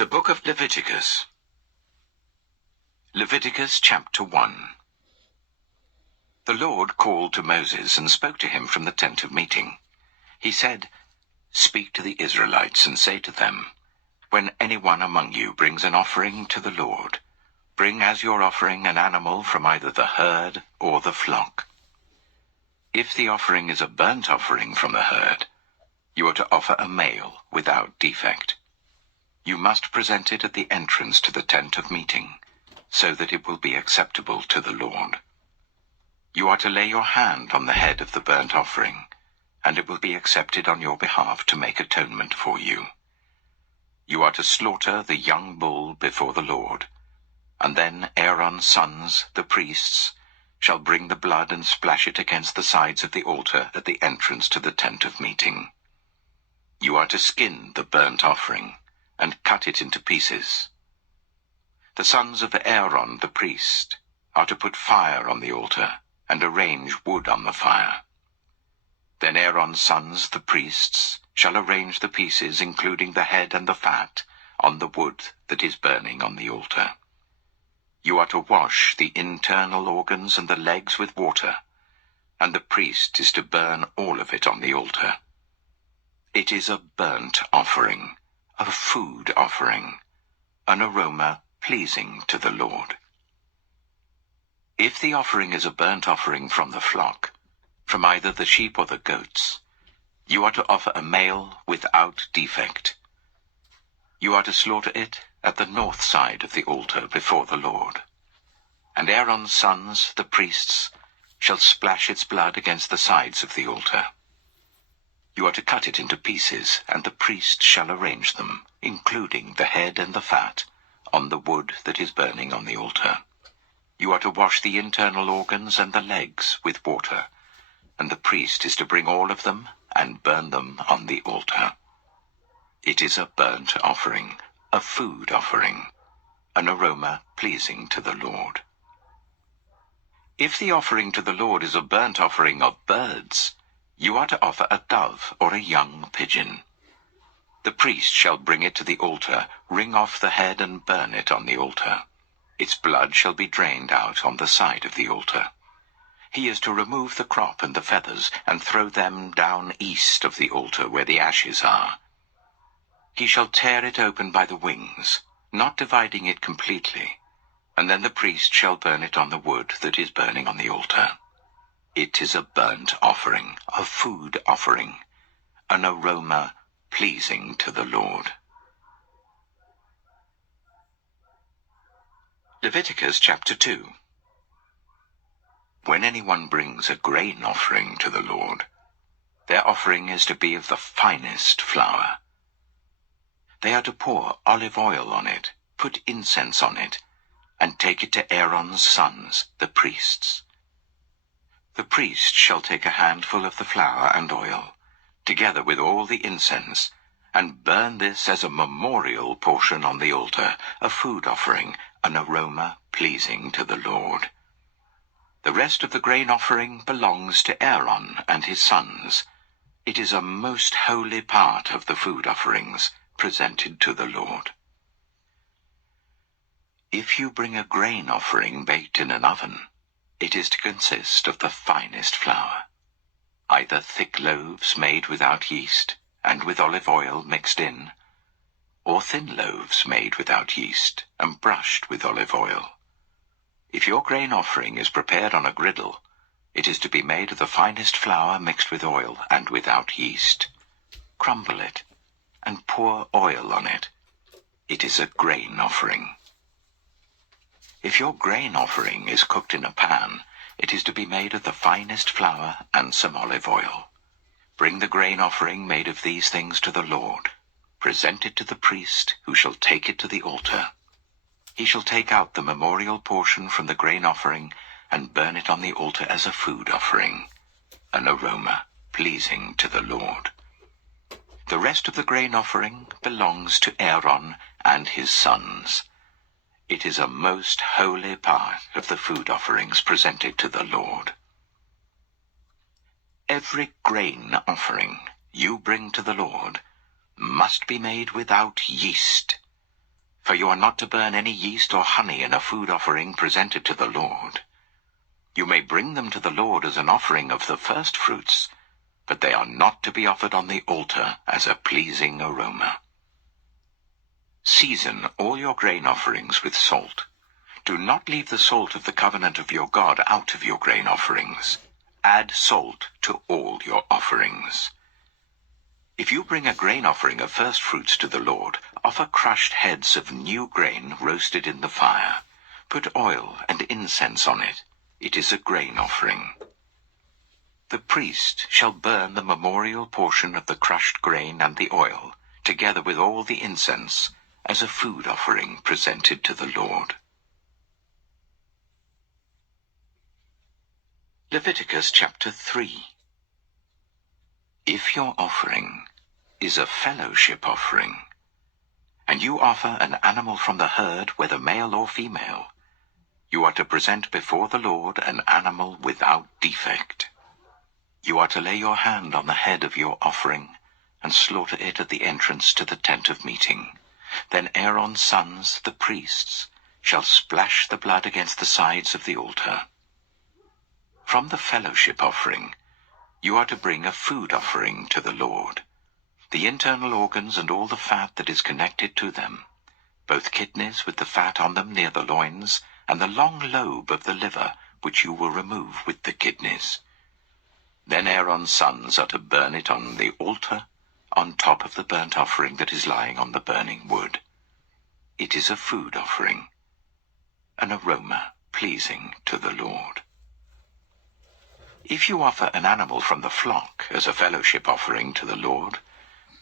The Book of Leviticus. Leviticus chapter 1. The Lord called to Moses and spoke to him from the tent of meeting. He said, "Speak to the Israelites and say to them, when anyone among you brings an offering to the Lord, bring as your offering an animal from either the herd or the flock. If the offering is a burnt offering from the herd, you are to offer a male without defect. You must present it at the entrance to the tent of meeting, so that it will be acceptable to the Lord. You are to lay your hand on the head of the burnt offering, and it will be accepted on your behalf to make atonement for you. You are to slaughter the young bull before the Lord, and then Aaron's sons, the priests, shall bring the blood and splash it against the sides of the altar at the entrance to the tent of meeting. You are to skin the burnt offering, and cut it into pieces. The sons of Aaron the priest are to put fire on the altar, and arrange wood on the fire. Then Aaron's sons, the priests, shall arrange the pieces, including the head and the fat, on the wood that is burning on the altar. You are to wash the internal organs and the legs with water, and the priest is to burn all of it on the altar. It is a burnt offering, a food offering, an aroma pleasing to the Lord. If the offering is a burnt offering from the flock, from either the sheep or the goats, you are to offer a male without defect. You are to slaughter it at the north side of the altar before the Lord. And Aaron's sons, the priests, shall splash its blood against the sides of the altar. You are to cut it into pieces, and the priest shall arrange them, including the head and the fat, on the wood that is burning on the altar. You are to wash the internal organs and the legs with water, and the priest is to bring all of them and burn them on the altar. It is a burnt offering, a food offering, an aroma pleasing to the Lord. If the offering to the Lord is a burnt offering of birds, you are to offer a dove or a young pigeon. The priest shall bring it to the altar, wring off the head and burn it on the altar. Its blood shall be drained out on the side of the altar. He is to remove the crop and the feathers and throw them down east of the altar where the ashes are. He shall tear it open by the wings, not dividing it completely, and then the priest shall burn it on the wood that is burning on the altar. It is a burnt offering, a food offering, an aroma pleasing to the Lord. Leviticus chapter 2. When anyone brings a grain offering to the Lord, their offering is to be of the finest flour. They are to pour olive oil on it, put incense on it, and take it to Aaron's sons, the priests. The priest shall take a handful of the flour and oil, together with all the incense, and burn this as a memorial portion on the altar, a food offering, an aroma pleasing to the Lord. The rest of the grain offering belongs to Aaron and his sons. It is a most holy part of the food offerings presented to the Lord. If you bring a grain offering baked in an oven, it is to consist of the finest flour, either thick loaves made without yeast and with olive oil mixed in, or thin loaves made without yeast and brushed with olive oil. If your grain offering is prepared on a griddle, it is to be made of the finest flour mixed with oil and without yeast. Crumble it and pour oil on it. It is a grain offering. If your grain offering is cooked in a pan, it is to be made of the finest flour and some olive oil. Bring the grain offering made of these things to the Lord. Present it to the priest, who shall take it to the altar. He shall take out the memorial portion from the grain offering and burn it on the altar as a food offering, an aroma pleasing to the Lord. The rest of the grain offering belongs to Aaron and his sons. It is a most holy part of the food offerings presented to the Lord. Every grain offering you bring to the Lord must be made without yeast. For you are not to burn any yeast or honey in a food offering presented to the Lord. You may bring them to the Lord as an offering of the first fruits, but they are not to be offered on the altar as a pleasing aroma. Season all your grain offerings with salt. Do not leave the salt of the covenant of your God out of your grain offerings. Add salt to all your offerings. If you bring a grain offering of first fruits to the Lord, offer crushed heads of new grain roasted in the fire. Put oil and incense on it. It is a grain offering. The priest shall burn the memorial portion of the crushed grain and the oil, together with all the incense, as a food offering presented to the Lord. Leviticus chapter 3. If your offering is a fellowship offering, and you offer an animal from the herd, whether male or female, you are to present before the Lord an animal without defect. You are to lay your hand on the head of your offering, and slaughter it at the entrance to the tent of meeting. Then Aaron's sons, the priests, shall splash the blood against the sides of the altar. From the fellowship offering, you are to bring a food offering to the Lord, the internal organs and all the fat that is connected to them, both kidneys with the fat on them near the loins, and the long lobe of the liver, which you will remove with the kidneys. Then Aaron's sons are to burn it on the altar, on top of the burnt offering that is lying on the burning wood. It is a food offering, an aroma pleasing to the Lord. If you offer an animal from the flock as a fellowship offering to the Lord,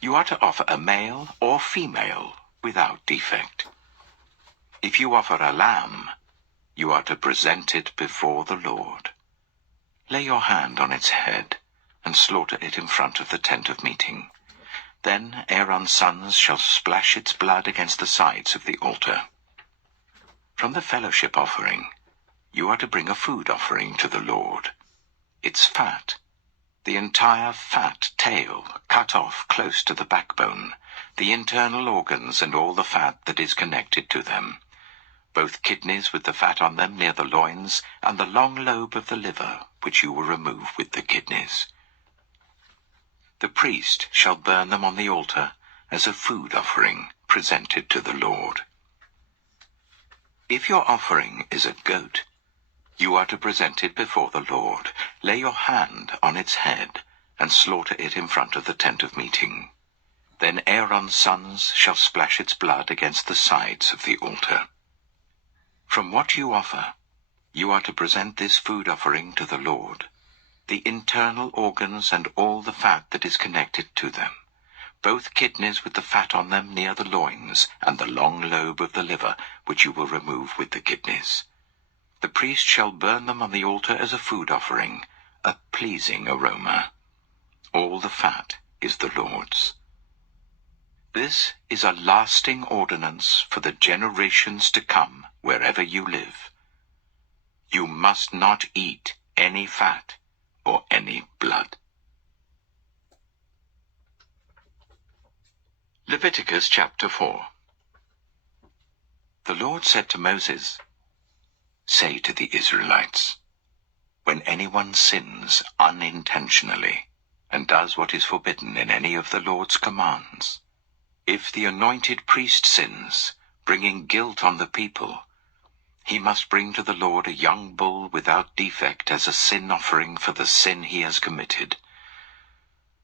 you are to offer a male or female without defect. If you offer a lamb, you are to present it before the Lord. Lay your hand on its head, and slaughter it in front of the tent of meeting. Then Aaron's sons shall splash its blood against the sides of the altar. From the fellowship offering, you are to bring a food offering to the Lord. Its fat, the entire fat tail cut off close to the backbone, the internal organs and all the fat that is connected to them, both kidneys with the fat on them near the loins, and the long lobe of the liver, which you will remove with the kidneys. The priest shall burn them on the altar as a food offering presented to the Lord. If your offering is a goat, you are to present it before the Lord. Lay your hand on its head, and slaughter it in front of the tent of meeting. Then Aaron's sons shall splash its blood against the sides of the altar. From what you offer, you are to present this food offering to the Lord, the internal organs and all the fat that is connected to them, both kidneys with the fat on them near the loins, and the long lobe of the liver, which you will remove with the kidneys. The priest shall burn them on the altar as a food offering, a pleasing aroma. All the fat is the Lord's. This is a lasting ordinance for the generations to come wherever you live. You must not eat any fat or any blood. Leviticus chapter 4. The Lord said to Moses, "Say to the Israelites, when anyone sins unintentionally and does what is forbidden in any of the Lord's commands, if the anointed priest sins, bringing guilt on the people, he must bring to the Lord a young bull without defect as a sin offering for the sin he has committed.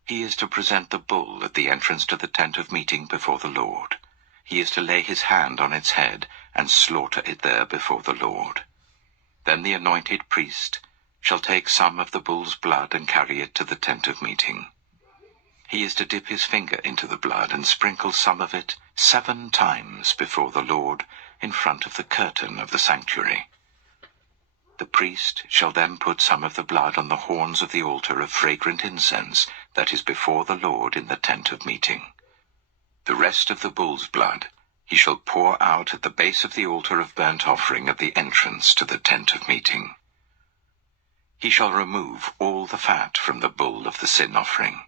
He is to present the bull at the entrance to the tent of meeting before the Lord. He is to lay his hand on its head and slaughter it there before the Lord. Then the anointed priest shall take some of the bull's blood and carry it to the tent of meeting. He is to dip his finger into the blood and sprinkle some of it 7 times before the Lord in front of the curtain of the sanctuary. The priest shall then put some of the blood on the horns of the altar of fragrant incense that is before the Lord in the tent of meeting. The rest of the bull's blood he shall pour out at the base of the altar of burnt offering at the entrance to the tent of meeting. He shall remove all the fat from the bull of the sin offering,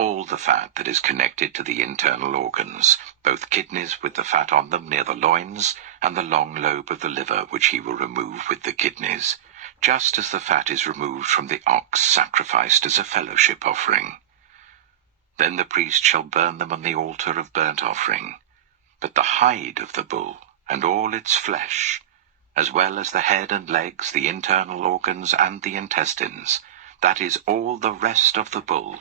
all the fat that is connected to the internal organs, both kidneys with the fat on them near the loins, and the long lobe of the liver which he will remove with the kidneys, just as the fat is removed from the ox sacrificed as a fellowship offering. Then the priest shall burn them on the altar of burnt offering. But the hide of the bull, and all its flesh, as well as the head and legs, the internal organs, and the intestines, that is all the rest of the bull,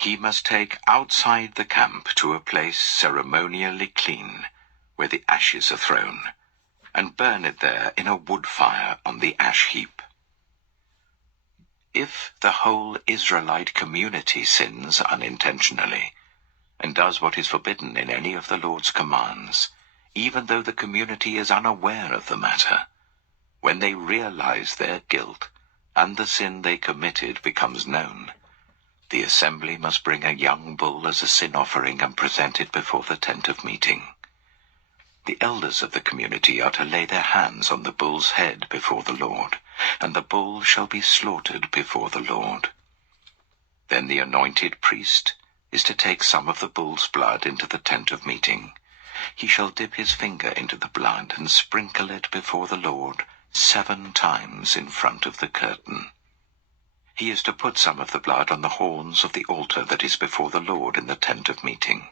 he must take outside the camp to a place ceremonially clean, where the ashes are thrown, and burn it there in a wood fire on the ash heap. If the whole Israelite community sins unintentionally, and does what is forbidden in any of the Lord's commands, even though the community is unaware of the matter, when they realize their guilt and the sin they committed becomes known, the assembly must bring a young bull as a sin offering and present it before the tent of meeting. The elders of the community are to lay their hands on the bull's head before the Lord, and the bull shall be slaughtered before the Lord. Then the anointed priest is to take some of the bull's blood into the tent of meeting. He shall dip his finger into the blood and sprinkle it before the Lord 7 times in front of the curtain. He is to put some of the blood on the horns of the altar that is before the Lord in the tent of meeting.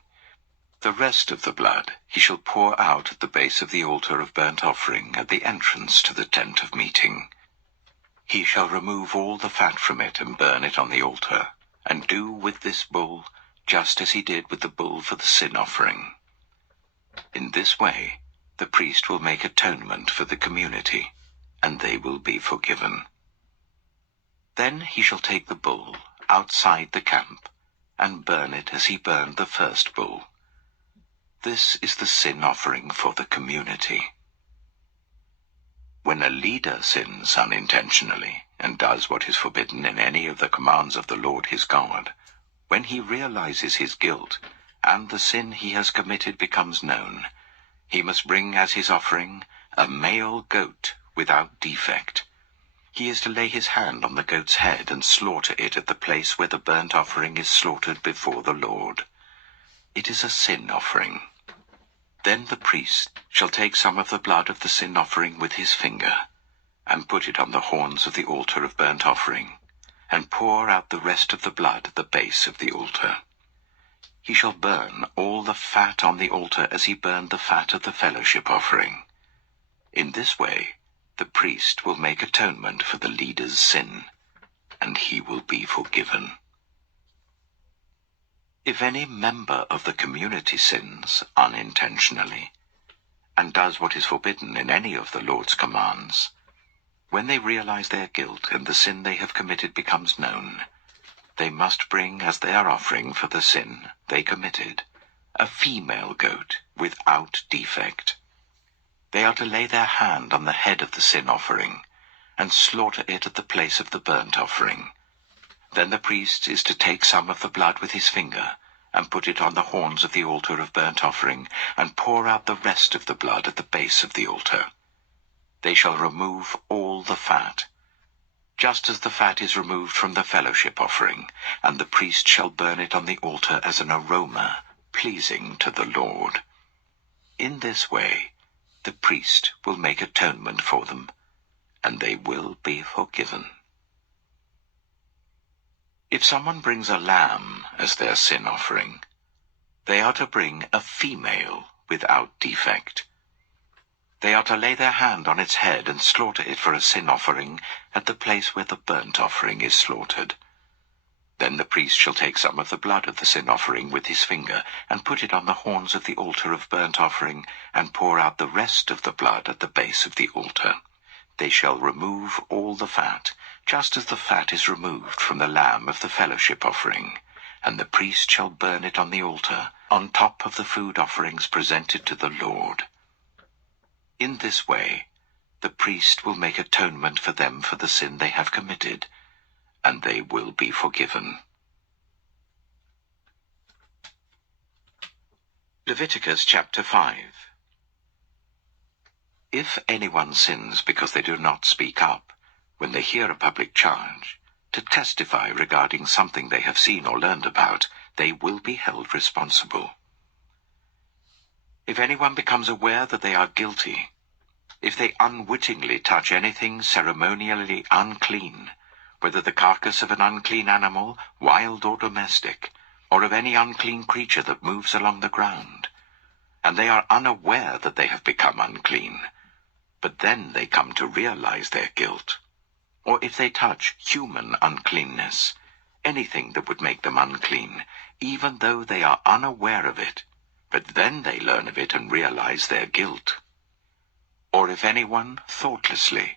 The rest of the blood he shall pour out at the base of the altar of burnt offering at the entrance to the tent of meeting. He shall remove all the fat from it and burn it on the altar, and do with this bull just as he did with the bull for the sin offering. In this way, the priest will make atonement for the community, and they will be forgiven. Then he shall take the bull outside the camp, and burn it as he burned the first bull. This is the sin offering for the community. When a leader sins unintentionally, and does what is forbidden in any of the commands of the Lord his God, when he realizes his guilt, and the sin he has committed becomes known, he must bring as his offering a male goat without defect. He is to lay his hand on the goat's head and slaughter it at the place where the burnt offering is slaughtered before the Lord. It is a sin offering. Then the priest shall take some of the blood of the sin offering with his finger, and put it on the horns of the altar of burnt offering, and pour out the rest of the blood at the base of the altar. He shall burn all the fat on the altar as he burned the fat of the fellowship offering. In this way, the priest will make atonement for the leader's sin, and he will be forgiven. If any member of the community sins unintentionally, and does what is forbidden in any of the Lord's commands, when they realize their guilt and the sin they have committed becomes known, they must bring as their offering for the sin they committed a female goat without defect. They are to lay their hand on the head of the sin offering, and slaughter it at the place of the burnt offering. Then the priest is to take some of the blood with his finger, and put it on the horns of the altar of burnt offering, and pour out the rest of the blood at the base of the altar. They shall remove all the fat, just as the fat is removed from the fellowship offering, and the priest shall burn it on the altar as an aroma pleasing to the Lord. In this way, the priest will make atonement for them, and they will be forgiven. If someone brings a lamb as their sin offering, they are to bring a female without defect. They are to lay their hand on its head and slaughter it for a sin offering at the place where the burnt offering is slaughtered. Then the priest shall take some of the blood of the sin offering with his finger, and put it on the horns of the altar of burnt offering, and pour out the rest of the blood at the base of the altar. They shall remove all the fat, just as the fat is removed from the lamb of the fellowship offering, and the priest shall burn it on the altar, on top of the food offerings presented to the Lord. In this way, the priest will make atonement for them for the sin they have committed, and they will be forgiven. Leviticus chapter 5. If anyone sins because they do not speak up, when they hear a public charge, to testify regarding something they have seen or learned about they will be held responsible. If anyone becomes aware that they are guilty, if they unwittingly touch anything ceremonially unclean, whether the carcass of an unclean animal, wild or domestic, or of any unclean creature that moves along the ground, and they are unaware that they have become unclean, but then they come to realize their guilt, or if they touch human uncleanness, anything that would make them unclean, even though they are unaware of it, but then they learn of it and realize their guilt. Or if anyone, thoughtlessly,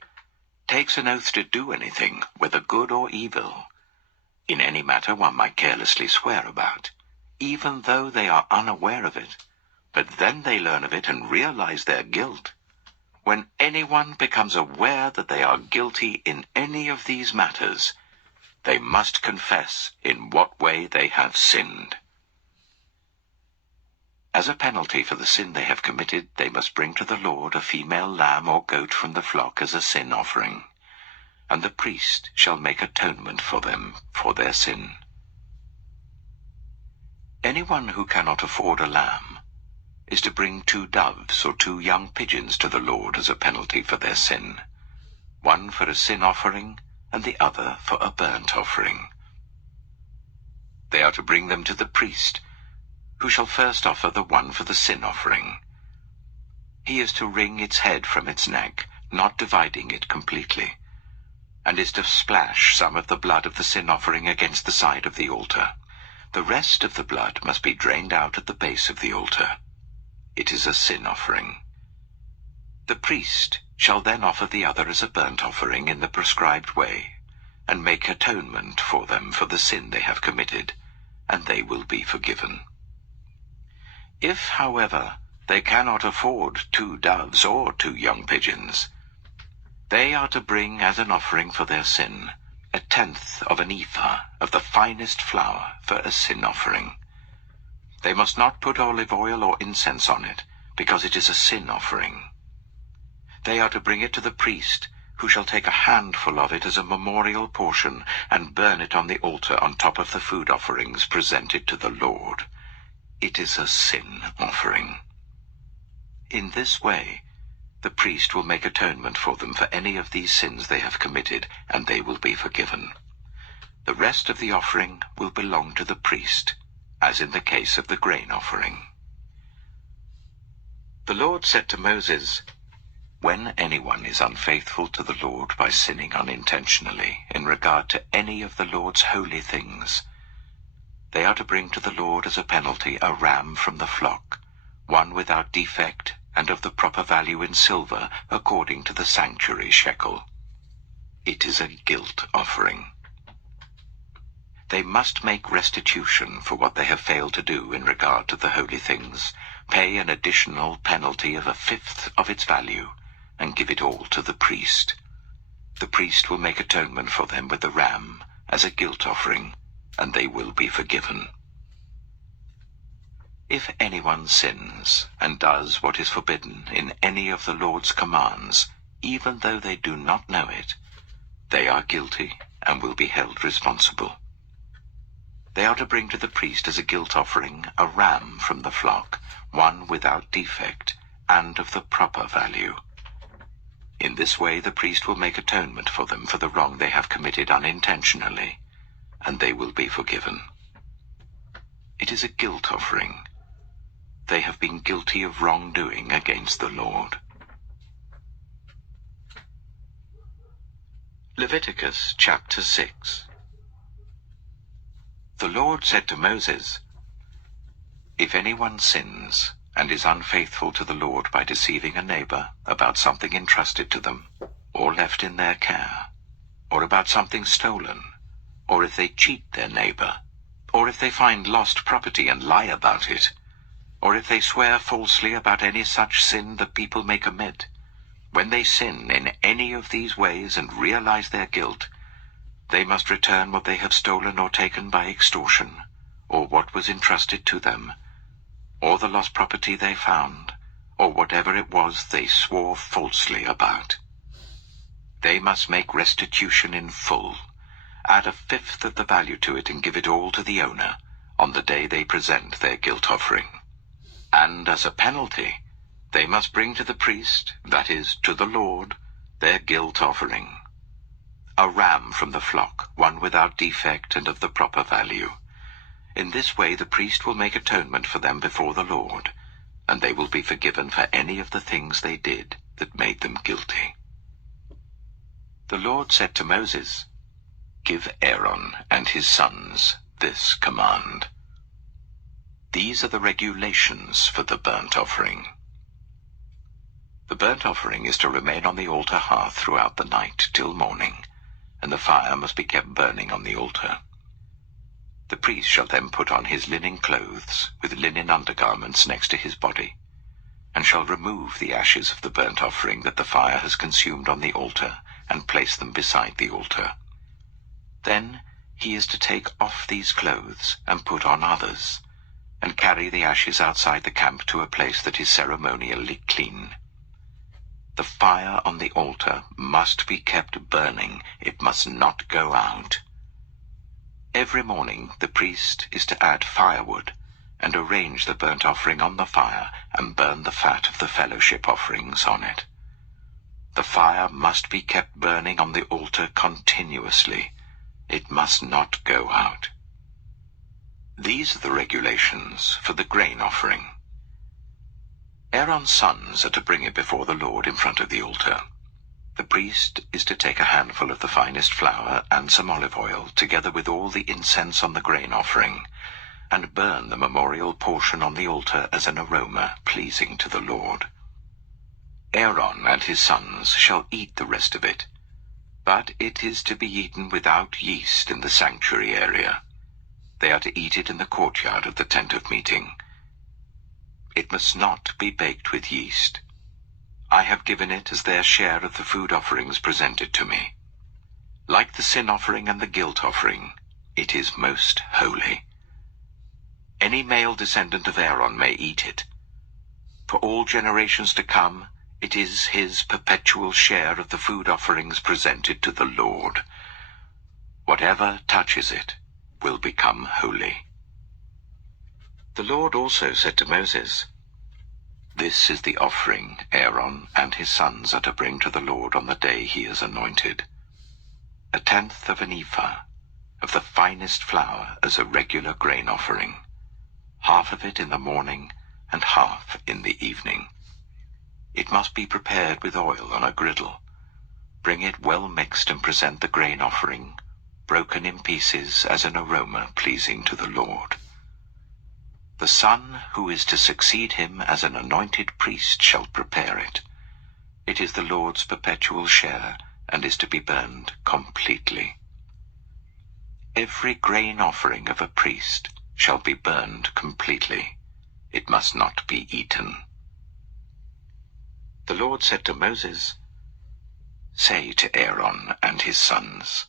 takes an oath to do anything, whether good or evil, in any matter one might carelessly swear about, even though they are unaware of it, but then they learn of it and realize their guilt. When anyone becomes aware that they are guilty in any of these matters, they must confess in what way they have sinned. As a penalty for the sin they have committed, they must bring to the Lord a female lamb or goat from the flock as a sin offering, and the priest shall make atonement for them for their sin. Anyone who cannot afford a lamb is to bring 2 doves or 2 young pigeons to the Lord as a penalty for their sin, one for a sin offering and the other for a burnt offering. They are to bring them to the priest, who shall first offer the one for the sin offering. He is to wring its head from its neck, not dividing it completely, and is to splash some of the blood of the sin offering against the side of the altar. The rest of the blood must be drained out at the base of the altar. It is a sin offering. The priest shall then offer the other as a burnt offering in the prescribed way, and make atonement for them for the sin they have committed, and they will be forgiven. If, however, they cannot afford 2 doves or 2 young pigeons, they are to bring as an offering for their sin 1/10 of an ephah of the finest flour for a sin offering. They must not put olive oil or incense on it, because it is a sin offering. They are to bring it to the priest, who shall take a handful of it as a memorial portion and burn it on the altar on top of the food offerings presented to the Lord. It is a sin offering. In this way, the priest will make atonement for them for any of these sins they have committed, and they will be forgiven. The rest of the offering will belong to the priest, as in the case of the grain offering. The Lord said to Moses, "When anyone is unfaithful to the Lord by sinning unintentionally in regard to any of the Lord's holy things, they are to bring to the Lord as a penalty a ram from the flock, one without defect and of the proper value in silver according to the sanctuary shekel. It is a guilt offering. They must make restitution for what they have failed to do in regard to the holy things, pay an additional penalty of 1/5 of its value, and give it all to the priest. The priest will make atonement for them with the ram as a guilt offering, and they will be forgiven. If anyone sins and does what is forbidden in any of the Lord's commands, even though they do not know it, they are guilty and will be held responsible. They are to bring to the priest as a guilt offering a ram from the flock, one without defect and of the proper value. In this way the priest will make atonement for them for the wrong they have committed unintentionally, and they will be forgiven. It is a guilt offering. They have been guilty of wrongdoing against the Lord. Leviticus chapter 6. The Lord said to Moses, "If anyone sins and is unfaithful to the Lord by deceiving a neighbor about something entrusted to them, or left in their care, or about something stolen, or if they cheat their neighbor, or if they find lost property and lie about it, or if they swear falsely about any such sin that people may commit, when they sin in any of these ways and realize their guilt, they must return what they have stolen or taken by extortion, or what was entrusted to them, or the lost property they found, or whatever it was they swore falsely about. They must make restitution in full, add 1/5 of the value to it and give it all to the owner, on the day they present their guilt offering. And as a penalty, they must bring to the priest, that is, to the Lord, their guilt offering. A ram from the flock, one without defect and of the proper value. In this way the priest will make atonement for them before the Lord, and they will be forgiven for any of the things they did that made them guilty. The Lord said to Moses, "Give Aaron and his sons this command. These are the regulations for the burnt offering. The burnt offering is to remain on the altar hearth throughout the night till morning, and the fire must be kept burning on the altar. The priest shall then put on his linen clothes with linen undergarments next to his body, and shall remove the ashes of the burnt offering that the fire has consumed on the altar, and place them beside the altar. Then he is to take off these clothes and put on others, and carry the ashes outside the camp to a place that is ceremonially clean. The fire on the altar must be kept burning. It must not go out. Every morning the priest is to add firewood and arrange the burnt offering on the fire and burn the fat of the fellowship offerings on it. The fire must be kept burning on the altar continuously. It must not go out. These are the regulations for the grain offering. Aaron's sons are to bring it before the Lord in front of the altar. The priest is to take a handful of the finest flour and some olive oil, together with all the incense on the grain offering, and burn the memorial portion on the altar as an aroma pleasing to the Lord. Aaron and his sons shall eat the rest of it, but it is to be eaten without yeast in the sanctuary area. They are to eat it in the courtyard of the tent of meeting. It must not be baked with yeast. I have given it as their share of the food offerings presented to me. Like the sin offering and the guilt offering, it is most holy. Any male descendant of Aaron may eat it. For all generations to come, it is his perpetual share of the food offerings presented to the Lord. Whatever touches it will become holy. The Lord also said to Moses, "This is the offering Aaron and his sons are to bring to the Lord on the day he is anointed. 1/10 of an ephah of the finest flour as a regular grain offering, half of it in the morning and half in the evening. It must be prepared with oil on a griddle. Bring it well mixed and present the grain offering, broken in pieces as an aroma pleasing to the Lord. The son who is to succeed him as an anointed priest shall prepare it. It is the Lord's perpetual share, and is to be burned completely. Every grain offering of a priest shall be burned completely. It must not be eaten." The Lord said to Moses, "Say to Aaron and his sons,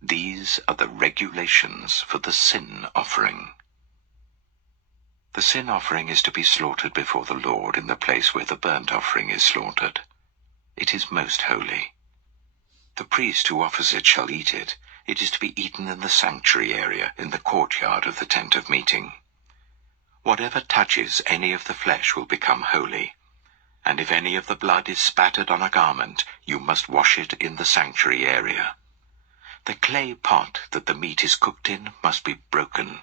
these are the regulations for the sin offering. The sin offering is to be slaughtered before the Lord in the place where the burnt offering is slaughtered. It is most holy. The priest who offers it shall eat it. It is to be eaten in the sanctuary area in the courtyard of the tent of meeting. Whatever touches any of the flesh will become holy, and if any of the blood is spattered on a garment, you must wash it in the sanctuary area. The clay pot that the meat is cooked in must be broken.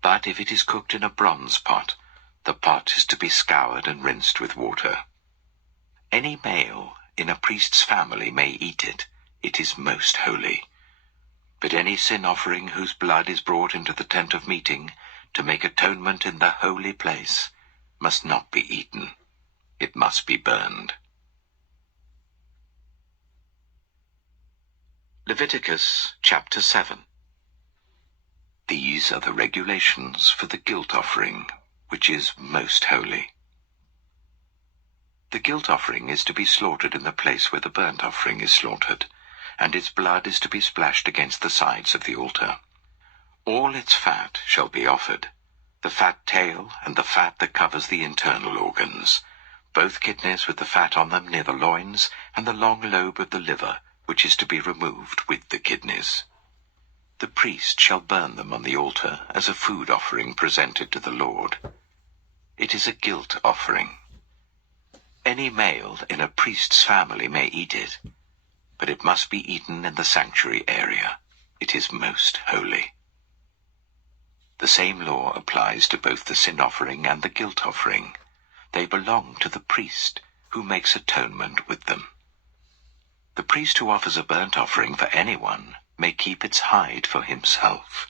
But if it is cooked in a bronze pot, the pot is to be scoured and rinsed with water. Any male in a priest's family may eat it. It is most holy. But any sin offering whose blood is brought into the tent of meeting to make atonement in the holy place must not be eaten. It must be burned." Leviticus chapter 7. These are the regulations for the guilt offering, which is most holy. The guilt offering is to be slaughtered in the place where the burnt offering is slaughtered, and its blood is to be splashed against the sides of the altar. All its fat shall be offered, the fat tail and the fat that covers the internal organs, both kidneys with the fat on them near the loins, and the long lobe of the liver, which is to be removed with the kidneys. The priest shall burn them on the altar as a food offering presented to the Lord. It is a guilt offering. Any male in a priest's family may eat it, but it must be eaten in the sanctuary area. It is most holy. The same law applies to both the sin offering and the guilt offering. They belong to the priest, who makes atonement with them. The priest who offers a burnt offering for anyone may keep its hide for himself.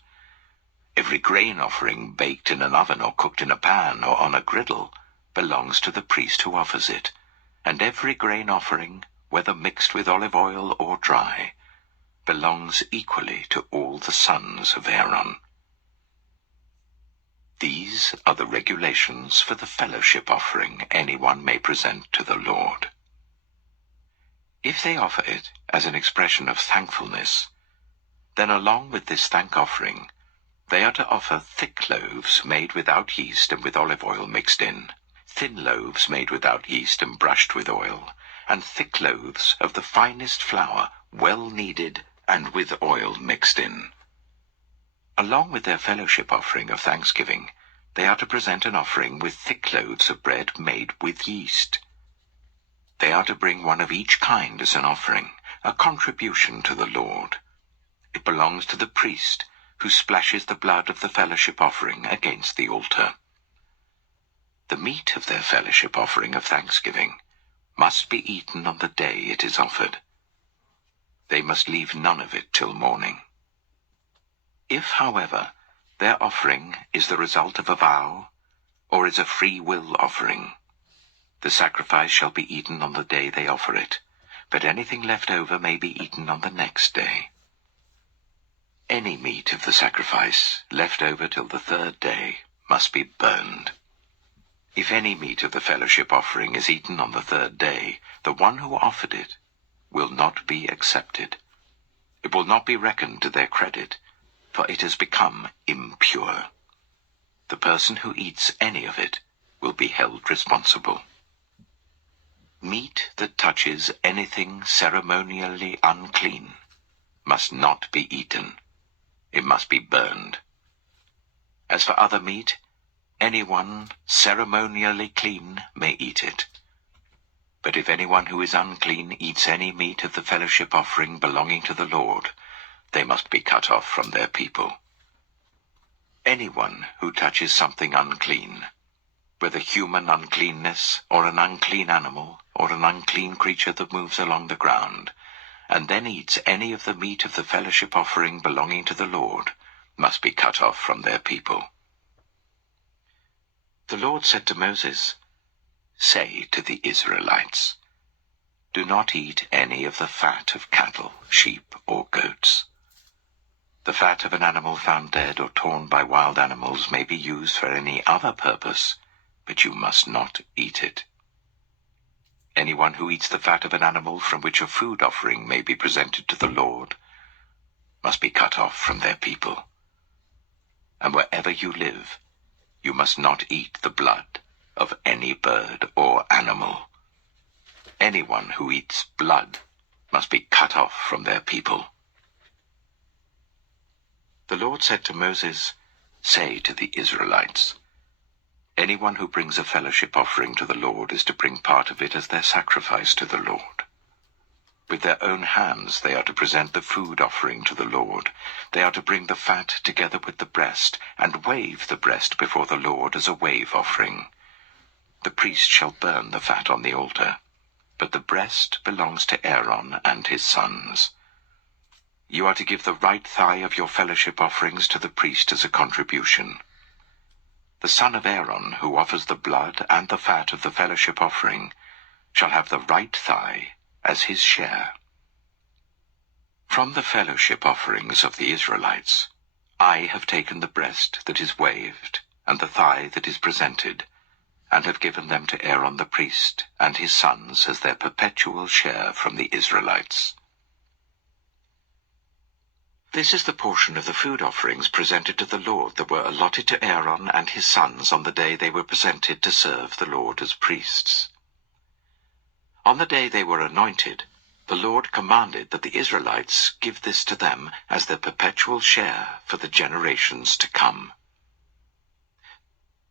Every grain offering baked in an oven or cooked in a pan or on a griddle belongs to the priest who offers it, and every grain offering, whether mixed with olive oil or dry, belongs equally to all the sons of Aaron. These are the regulations for the fellowship offering anyone may present to the Lord. If they offer it as an expression of thankfulness, then along with this thank offering, they are to offer thick loaves made without yeast and with olive oil mixed in, thin loaves made without yeast and brushed with oil, and thick loaves of the finest flour, well kneaded and with oil mixed in. Along with their fellowship offering of thanksgiving, they are to present an offering with thick loaves of bread made with yeast. They are to bring one of each kind as an offering, a contribution to the Lord. It belongs to the priest, who splashes the blood of the fellowship offering against the altar. The meat of their fellowship offering of thanksgiving must be eaten on the day it is offered. They must leave none of it till morning. If, however, their offering is the result of a vow, or is a free will offering, the sacrifice shall be eaten on the day they offer it, but anything left over may be eaten on the next day. Any meat of the sacrifice left over till the third day must be burned. If any meat of the fellowship offering is eaten on the third day, the one who offered it will not be accepted. It will not be reckoned to their credit, for it has become impure. The person who eats any of it will be held responsible. Meat that touches anything ceremonially unclean must not be eaten. It must be burned. As for other meat, anyone ceremonially clean may eat it. But if anyone who is unclean eats any meat of the fellowship offering belonging to the Lord, they must be cut off from their people. Anyone who touches something unclean, whether human uncleanness, or an unclean animal, or an unclean creature that moves along the ground, and then eats any of the meat of the fellowship offering belonging to the Lord, must be cut off from their people. The Lord said to Moses, "Say to the Israelites, do not eat any of the fat of cattle, sheep, or goats. The fat of an animal found dead or torn by wild animals may be used for any other purpose, but you must not eat it. Anyone who eats the fat of an animal from which a food offering may be presented to the Lord must be cut off from their people. And wherever you live, you must not eat the blood of any bird or animal. Anyone who eats blood must be cut off from their people." The Lord said to Moses, "Say to the Israelites, anyone who brings a fellowship offering to the Lord is to bring part of it as their sacrifice to the Lord. With their own hands they are to present the food offering to the Lord. They are to bring the fat together with the breast, and wave the breast before the Lord as a wave offering. The priest shall burn the fat on the altar, but the breast belongs to Aaron and his sons. You are to give the right thigh of your fellowship offerings to the priest as a contribution. The son of Aaron, who offers the blood and the fat of the fellowship offering, shall have the right thigh as his share. From the fellowship offerings of the Israelites, I have taken the breast that is waved and the thigh that is presented, and have given them to Aaron the priest and his sons as their perpetual share from the Israelites. This is the portion of the food offerings presented to the Lord that were allotted to Aaron and his sons on the day they were presented to serve the Lord as priests. On the day they were anointed, the Lord commanded that the Israelites give this to them as their perpetual share for the generations to come.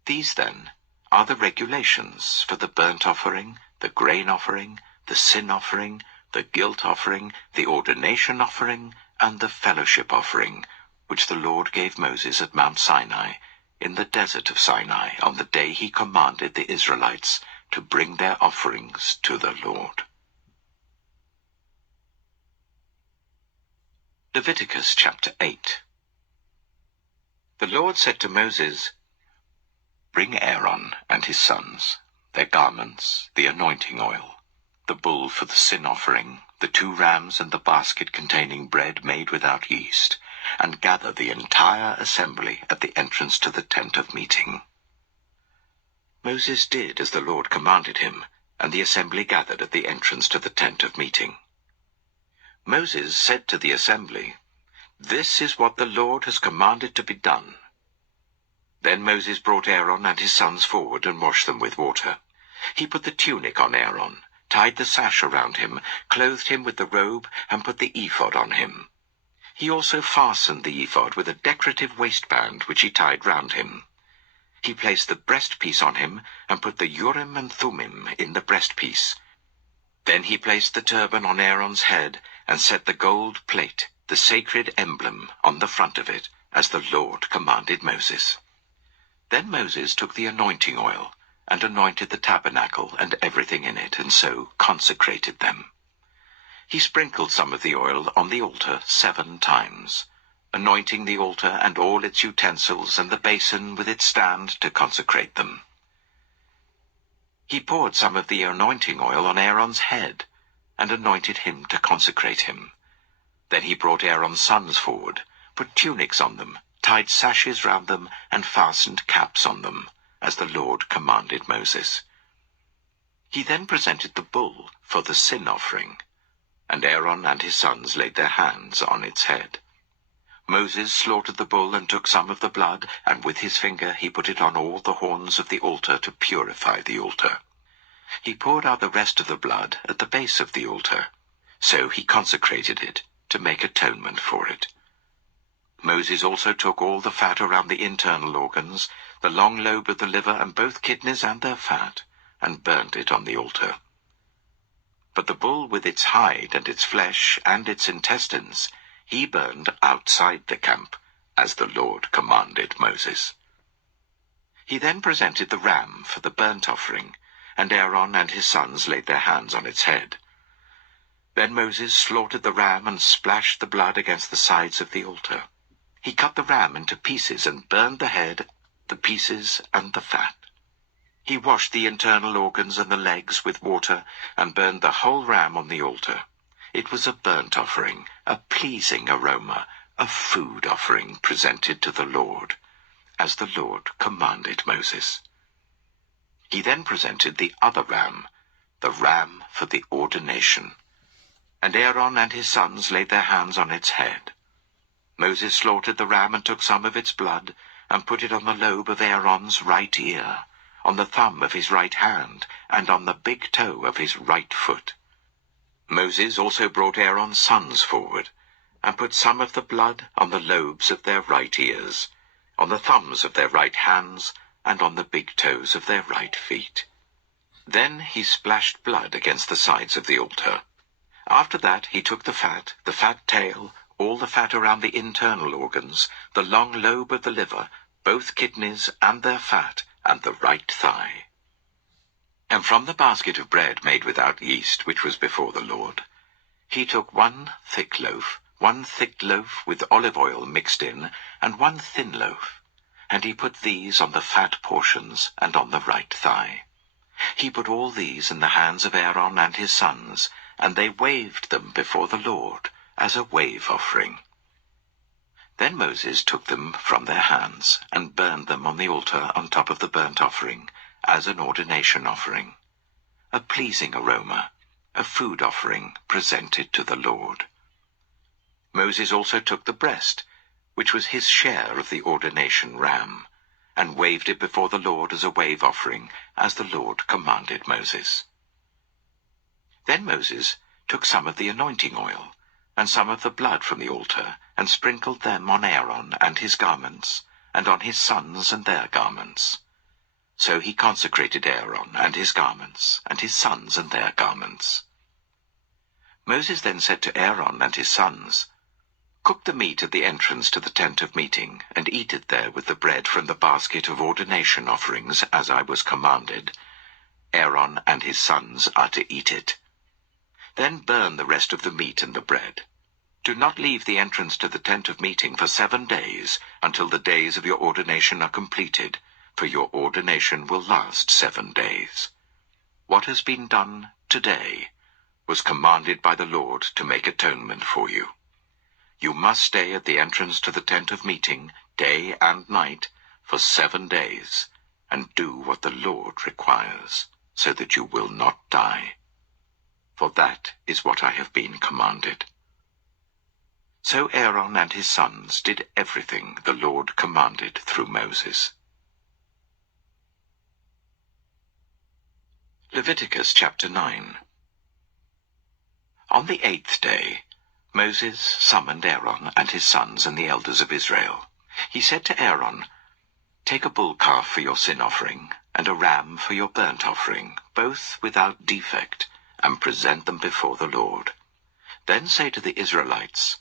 These, then, are the regulations for the burnt offering, the grain offering, the sin offering, the guilt offering, the ordination offering, and the fellowship offering, which the Lord gave Moses at Mount Sinai, in the desert of Sinai, on the day he commanded the Israelites to bring their offerings to the Lord. Leviticus chapter 8. The Lord said to Moses, "Bring Aaron and his sons, their garments, the anointing oil, the bull for the sin offering, the 2 rams and the basket containing bread made without yeast, and gather the entire assembly at the entrance to the tent of meeting." Moses did as the Lord commanded him, and the assembly gathered at the entrance to the tent of meeting. Moses said to the assembly, "This is what the Lord has commanded to be done." Then Moses brought Aaron and his sons forward and washed them with water. He put the tunic on Aaron, tied the sash around him, clothed him with the robe, and put the ephod on him. He also fastened the ephod with a decorative waistband which he tied round him. He placed the breastpiece on him, and put the Urim and Thummim in the breastpiece. Then he placed the turban on Aaron's head, and set the gold plate, the sacred emblem, on the front of it, as the Lord commanded Moses. Then Moses took the anointing oil, and anointed the tabernacle and everything in it, and so consecrated them. He sprinkled some of the oil on the altar 7 times, anointing the altar and all its utensils and the basin with its stand to consecrate them. He poured some of the anointing oil on Aaron's head, and anointed him to consecrate him. Then he brought Aaron's sons forward, put tunics on them, tied sashes round them, and fastened caps on them, as the Lord commanded Moses. He then presented the bull for the sin offering, and Aaron and his sons laid their hands on its head. Moses slaughtered the bull and took some of the blood, and with his finger he put it on all the horns of the altar to purify the altar. He poured out the rest of the blood at the base of the altar. So he consecrated it to make atonement for it. Moses also took all the fat around the internal organs, the long lobe of the liver and both kidneys and their fat, and burnt it on the altar. But the bull with its hide and its flesh and its intestines he burned outside the camp, as the Lord commanded Moses. He then presented the ram for the burnt offering, and Aaron and his sons laid their hands on its head. Then Moses slaughtered the ram and splashed the blood against the sides of the altar. He cut the ram into pieces and burned the head, the pieces, and the fat. He washed the internal organs and the legs with water, and burned the whole ram on the altar. It was a burnt offering, a pleasing aroma, a food offering presented to the Lord, as the Lord commanded Moses. He then presented the other ram, the ram for the ordination, and Aaron and his sons laid their hands on its head. Moses slaughtered the ram and took some of its blood, and put it on the lobe of Aaron's right ear, on the thumb of his right hand, and on the big toe of his right foot. Moses also brought Aaron's sons forward, and put some of the blood on the lobes of their right ears, on the thumbs of their right hands, and on the big toes of their right feet. Then he splashed blood against the sides of the altar. After that he took the fat tail, all the fat around the internal organs, the long lobe of the liver, both kidneys and their fat, and the right thigh. And from the basket of bread made without yeast, which was before the Lord, he took 1 thick loaf, 1 thick loaf with olive oil mixed in, and 1 thin loaf, and he put these on the fat portions and on the right thigh. He put all these in the hands of Aaron and his sons, and they waved them before the Lord as a wave offering. Then Moses took them from their hands and burned them on the altar on top of the burnt offering as an ordination offering, a pleasing aroma, a food offering presented to the Lord. Moses also took the breast, which was his share of the ordination ram, and waved it before the Lord as a wave offering, as the Lord commanded Moses. Then Moses took some of the anointing oil, and some of the blood from the altar, and sprinkled them on Aaron and his garments, and on his sons and their garments. So he consecrated Aaron and his garments, and his sons and their garments. Moses then said to Aaron and his sons, "Cook the meat at the entrance to the tent of meeting, and eat it there with the bread from the basket of ordination offerings, as I was commanded. Aaron and his sons are to eat it. Then burn the rest of the meat and the bread. Do not leave the entrance to the tent of meeting for 7 days, until the days of your ordination are completed, for your ordination will last 7 days. What has been done today was commanded by the Lord to make atonement for you. You must stay at the entrance to the tent of meeting, day and night, for 7 days, and do what the Lord requires, so that you will not die. For that is what I have been commanded." So Aaron and his sons did everything the Lord commanded through Moses. Leviticus chapter 9. On the 8th day, Moses summoned Aaron and his sons and the elders of Israel. He said to Aaron, "Take a bull calf for your sin offering, and a ram for your burnt offering, both without defect, and present them before the Lord. Then say to the Israelites,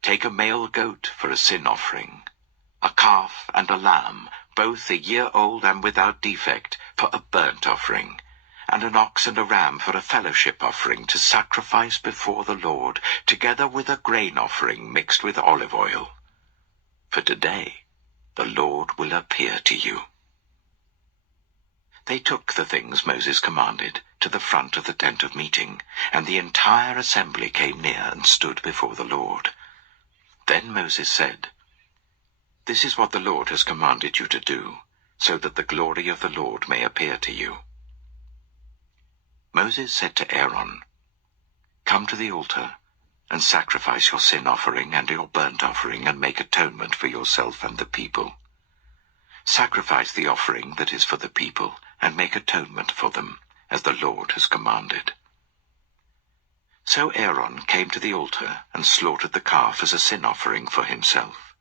Take a male goat for a sin offering, a calf and a lamb, both a year old and without defect, for a burnt offering, and an ox and a ram for a fellowship offering to sacrifice before the Lord, together with a grain offering mixed with olive oil. For today the Lord will appear to you." They took the things Moses commanded to the front of the tent of meeting, and the entire assembly came near and stood before the Lord. Then Moses said, "This is what the Lord has commanded you to do, so that the glory of the Lord may appear to you." Moses said to Aaron, "Come to the altar, and sacrifice your sin offering and your burnt offering, and make atonement for yourself and the people. Sacrifice the offering that is for the people, and make atonement for them, as the Lord has commanded." So Aaron came to the altar and slaughtered the calf as a sin offering for himself.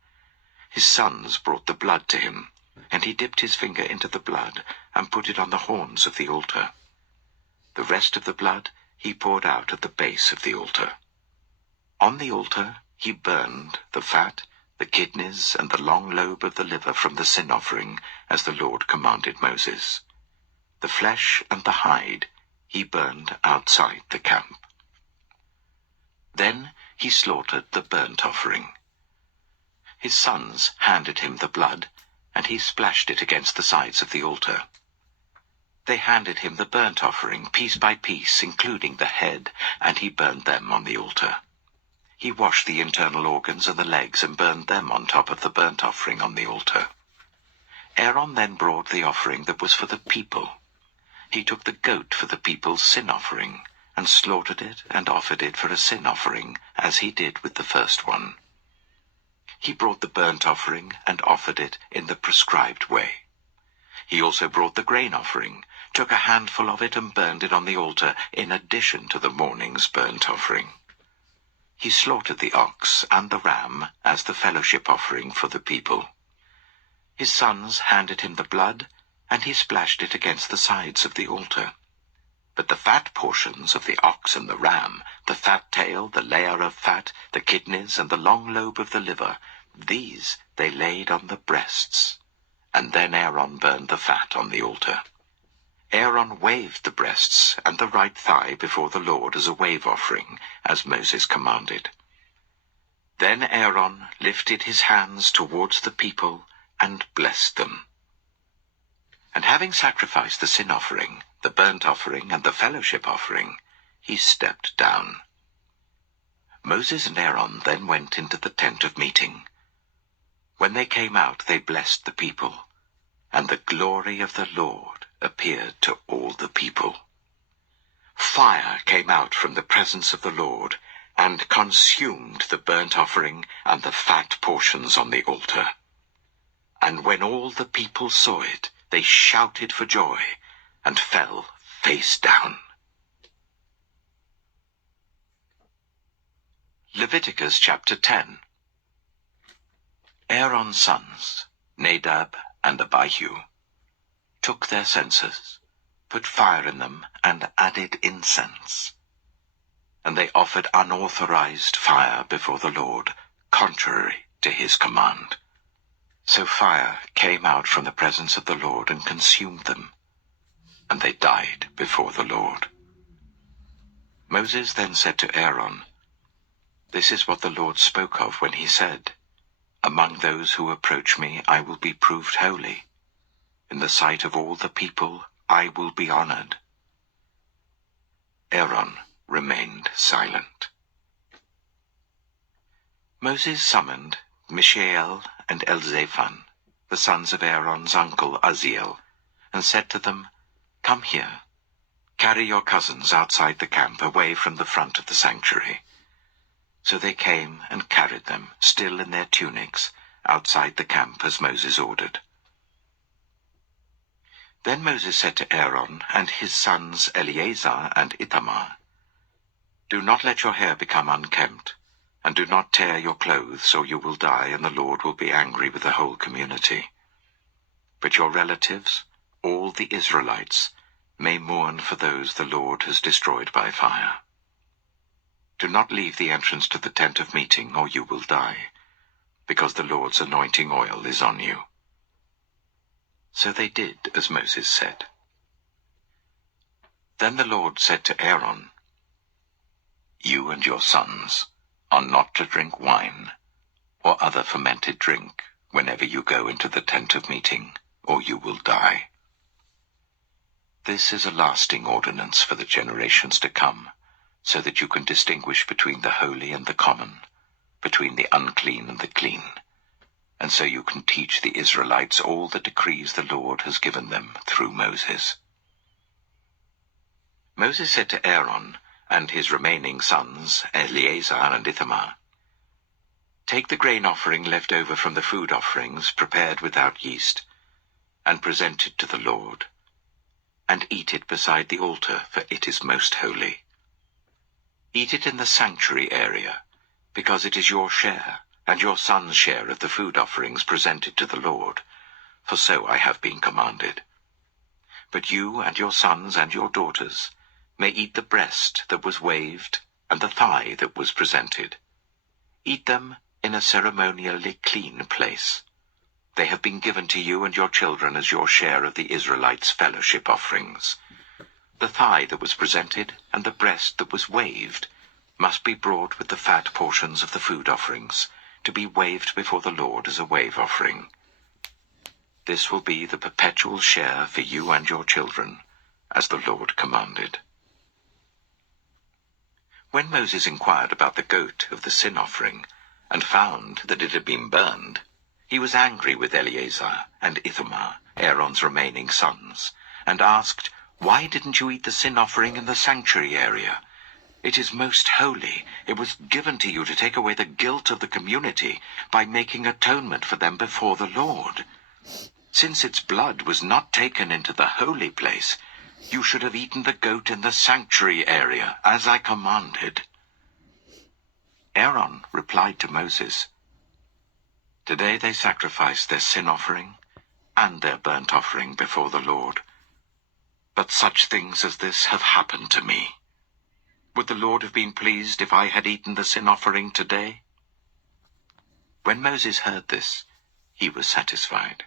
His sons brought the blood to him, and he dipped his finger into the blood and put it on the horns of the altar. The rest of the blood he poured out at the base of the altar. On the altar he burned the fat, the kidneys, and the long lobe of the liver from the sin offering, as the Lord commanded Moses. The flesh and the hide he burned outside the camp. Then he slaughtered the burnt offering. His sons handed him the blood, and he splashed it against the sides of the altar. They handed him the burnt offering, piece by piece, including the head, and he burned them on the altar. He washed the internal organs and the legs and burned them on top of the burnt offering on the altar. Aaron then brought the offering that was for the people. He took the goat for the people's sin offering, and slaughtered it and offered it for a sin offering, as he did with the first one. He brought the burnt offering and offered it in the prescribed way. He also brought the grain offering, took a handful of it and burned it on the altar, in addition to the morning's burnt offering. He slaughtered the ox and the ram as the fellowship offering for the people. His sons handed him the blood, and he splashed it against the sides of the altar. But the fat portions of the ox and the ram, the fat tail, the layer of fat, the kidneys, and the long lobe of the liver, these they laid on the breasts. And then Aaron burned the fat on the altar. Aaron waved the breasts and the right thigh before the Lord as a wave offering, as Moses commanded. Then Aaron lifted his hands towards the people and blessed them. And having sacrificed the sin offering, the burnt offering, and the fellowship offering, he stepped down. Moses and Aaron then went into the tent of meeting. When they came out, they blessed the people, and the glory of the Lord appeared to all the people. Fire came out from the presence of the Lord, and consumed the burnt offering and the fat portions on the altar. And when all the people saw it, they shouted for joy, and fell face down. Leviticus chapter 10. Aaron's sons, Nadab and Abihu, took their censers, put fire in them, and added incense. And they offered unauthorized fire before the Lord, contrary to his command. So fire came out from the presence of the Lord and consumed them, and they died before the Lord. Moses then said to Aaron, "This is what the Lord spoke of when he said, 'Among those who approach me I will be proved holy. In the sight of all the people I will be honored.'" Aaron remained silent. Moses summoned Mishael and Elzaphan, the sons of Aaron's uncle Uzziel, and said to them, "Come here. Carry your cousins outside the camp, away from the front of the sanctuary." So they came and carried them, still in their tunics, outside the camp as Moses ordered. Then Moses said to Aaron and his sons Eleazar and Ithamar, "Do not let your hair become unkempt, and do not tear your clothes, or you will die, and the Lord will be angry with the whole community. But your relatives, all the Israelites, may mourn for those the Lord has destroyed by fire. Do not leave the entrance to the tent of meeting, or you will die, because the Lord's anointing oil is on you." So they did as Moses said. Then the Lord said to Aaron, "You and your sons are not to drink wine or other fermented drink whenever you go into the tent of meeting, or you will die. This is a lasting ordinance for the generations to come, so that you can distinguish between the holy and the common, between the unclean and the clean, and so you can teach the Israelites all the decrees the Lord has given them through Moses." Moses said to Aaron and his remaining sons, Eleazar and Ithamar, "Take the grain offering left over from the food offerings prepared without yeast, and present it to the Lord, and eat it beside the altar, for it is most holy. Eat it in the sanctuary area, because it is your share and your son's share of the food offerings presented to the Lord, for so I have been commanded. But you and your sons and your daughters may eat the breast that was waved and the thigh that was presented. Eat them in a ceremonially clean place. They have been given to you and your children as your share of the Israelites' fellowship offerings. The thigh that was presented and the breast that was waved must be brought with the fat portions of the food offerings, to be waved before the Lord as a wave offering. This will be the perpetual share for you and your children, as the Lord commanded." When Moses inquired about the goat of the sin offering, and found that it had been burned, he was angry with Eleazar and Ithamar, Aaron's remaining sons, and asked, "Why didn't you eat the sin offering in the sanctuary area? It is most holy. It was given to you to take away the guilt of the community by making atonement for them before the Lord. Since its blood was not taken into the holy place, you should have eaten the goat in the sanctuary area, as I commanded." Aaron replied to Moses, "Today they sacrificed their sin offering and their burnt offering before the Lord. But such things as this have happened to me. Would the Lord have been pleased if I had eaten the sin offering today?" When Moses heard this, he was satisfied.